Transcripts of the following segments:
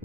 I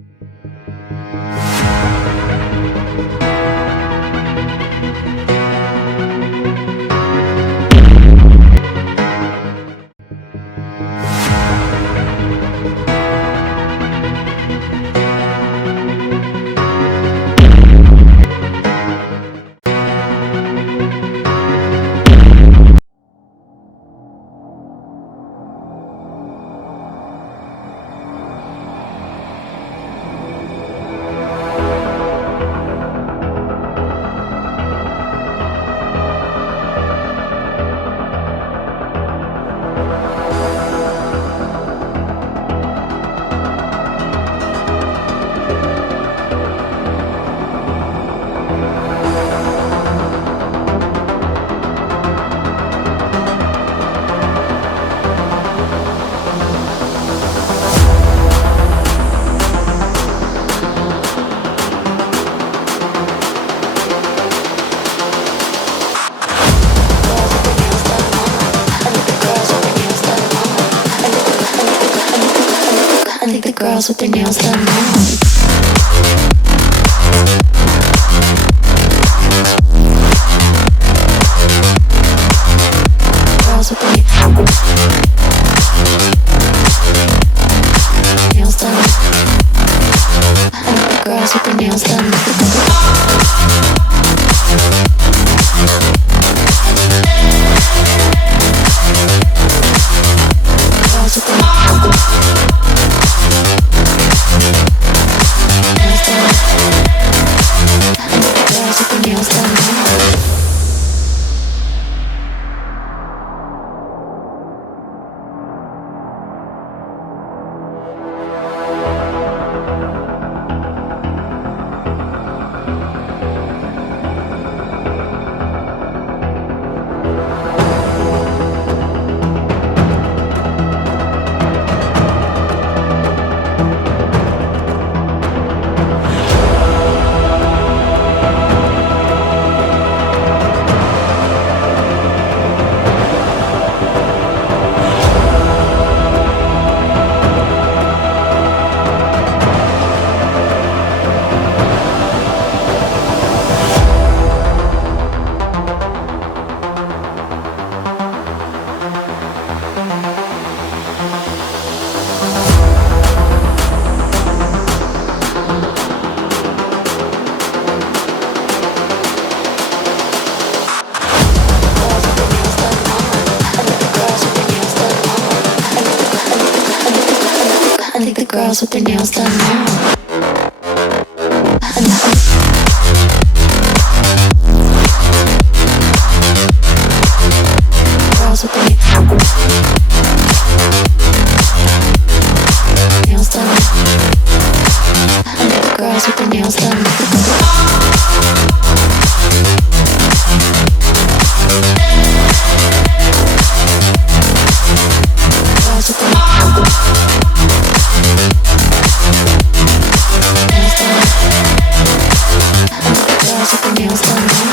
think the girls with their nails done now. Girls with their nails done. I think the girls with their nails done. Girls with their nails done now. I think the girls with their nails done now. Girls with their nails done. I think the girls with their nails done. Girls with their nails done now.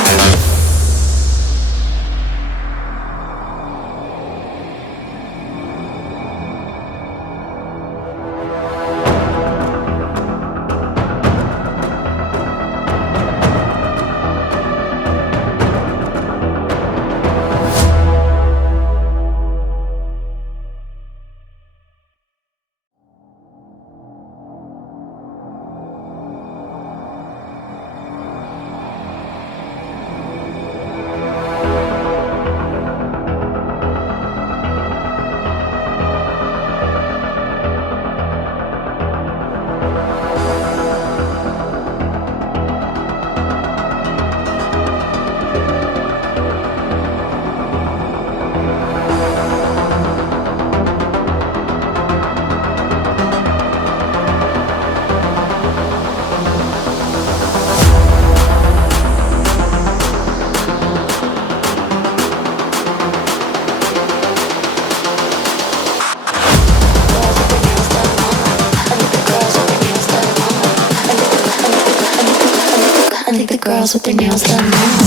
I think the girls with their nails done now.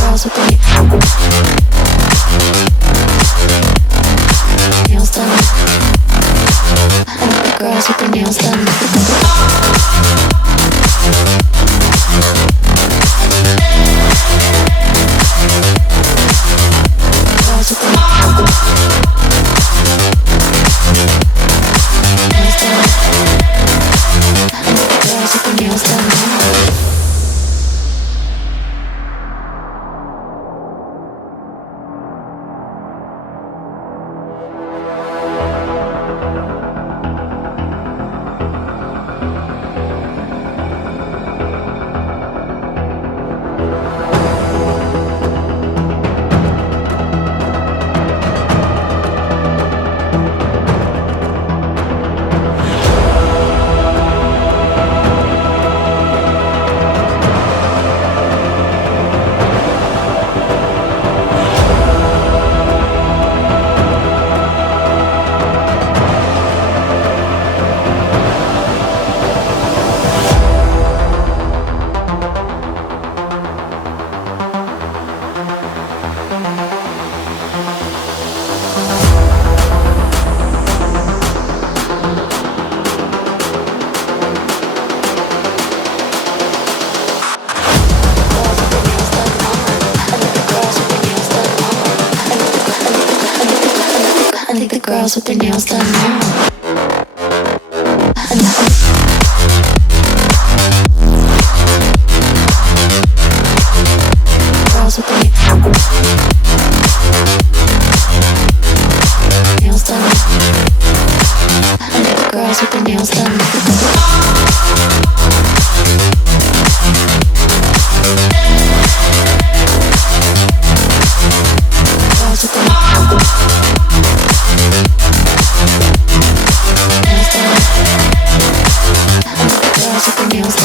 Girls with their Nails done. The girls with their nails done. Girls with their nails done. Girls with their nails done. Girls with their nails done now. Girls with their nails done. Girls with their nails done. Girls with their nails done.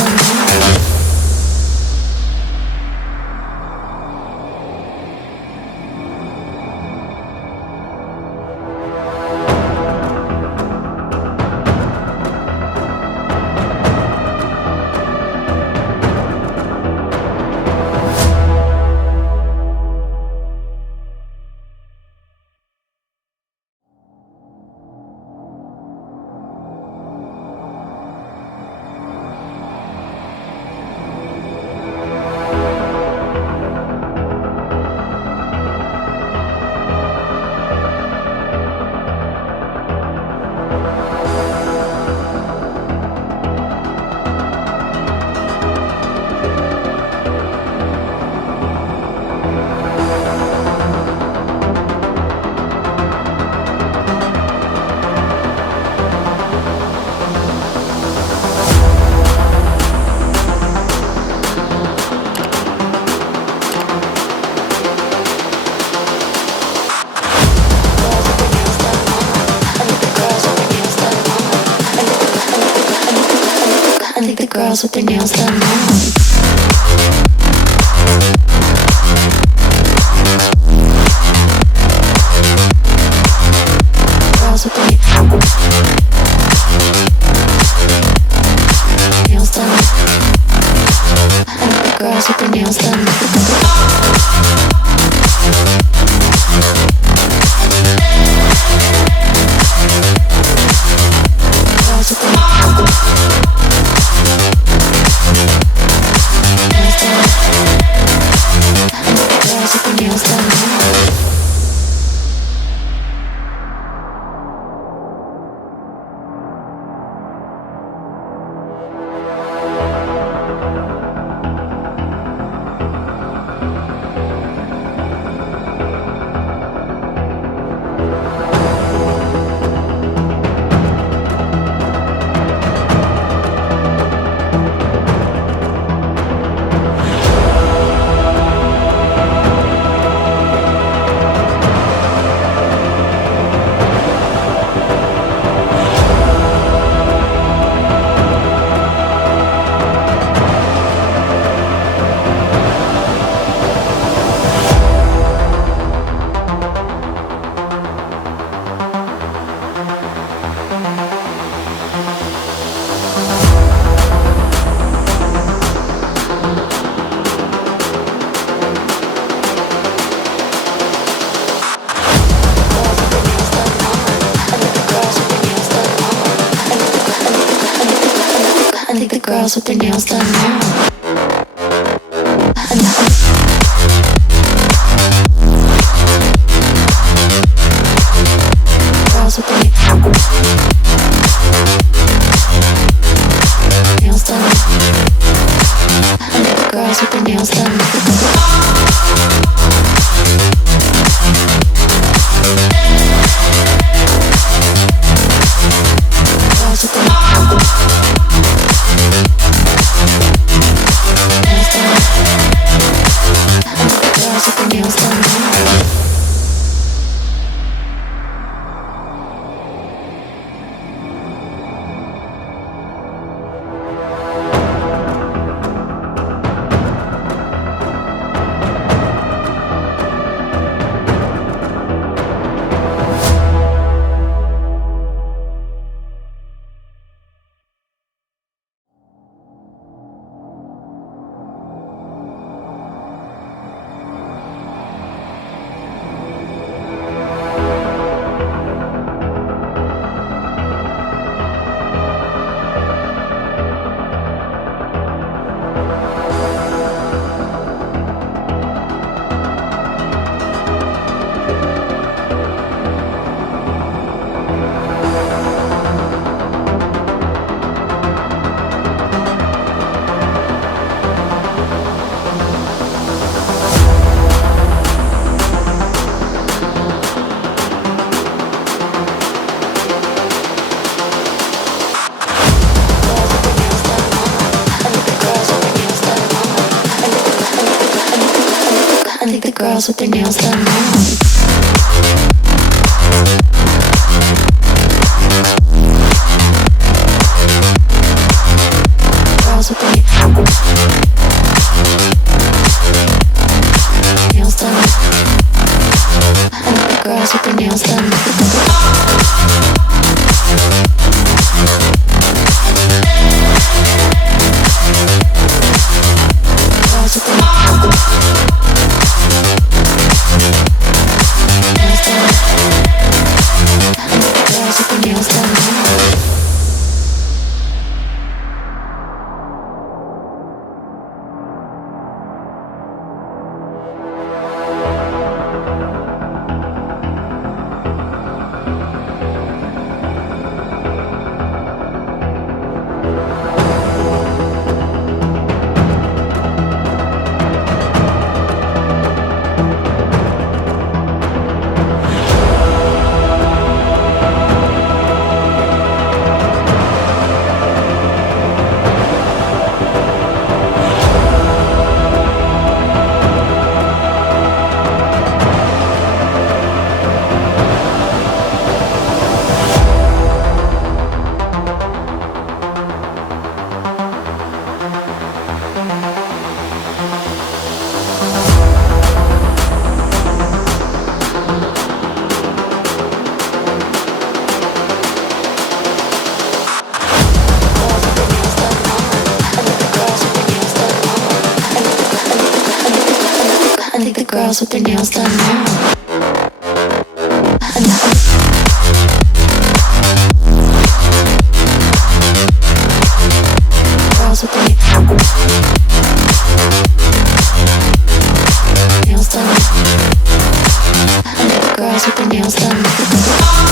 Girls with their nails done now. Girls with their nails done. Girls with their nails done. Girls with their girls with their nails done now. Girls with their nails done. Girls with their nails done. I think the girls with their nails done now. Girls with their nails done. I think the girls with their nails done. Girls with their nails done now. I think the girls with their nails done now. Girls with their nails done. I think the girls with their nails done.